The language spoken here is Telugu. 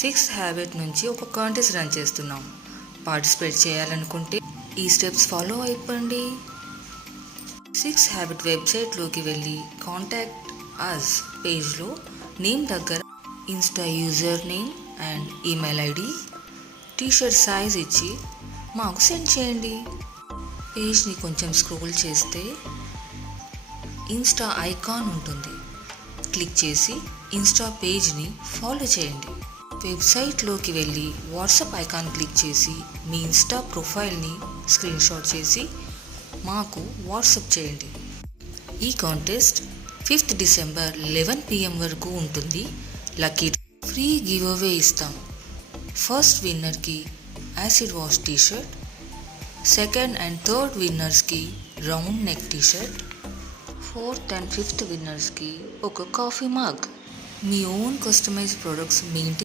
సిక్స్ హ్యాబిట్ నుంచి ఒక కాంటెస్ట్ రన్ చేస్తున్నాం. పార్టిసిపేట్ చేయాలనుకుంటే ఈ స్టెప్స్ ఫాలో అయిపోండి. సిక్స్ హ్యాబిట్ వెబ్సైట్లోకి వెళ్ళి కాంటాక్ట్ అస్ పేజ్లో నేమ్ దగ్గర insta user name and email ID, t-shirt size ఇచ్చి మాకు సెండ్ చేయండి. పేజ్ని కొంచెం స్క్రోల్ చేస్తే ఇన్స్టా ఐకాన్ ఉంటుంది. క్లిక్ చేసి ఇన్స్టా పేజ్ని ఫాలో చేయండి. వెబ్సైట్లోకి వెళ్ళి వాట్సాప్ ఐకాన్ క్లిక్ చేసి మీ ఇన్స్టా ప్రొఫైల్ని స్క్రీన్షాట్ చేసి మాకు వాట్సాప్ చేయండి. ఈ కాంటెస్ట్ 5th December 11 PM వరకు ఉంటుంది. లక్కీ ఫ్రీ గివ్ అవే ఇస్తాం. ఫస్ట్ విన్నర్కి acid wash t shirt, second and third విన్నర్స్కి round neck t shirt, 4th and 5th విన్నర్స్కి ఒక కాఫీ మగ్. మీ ఓన్ కస్టమైజ్ ప్రొడక్ట్స్ మీ ఇంటి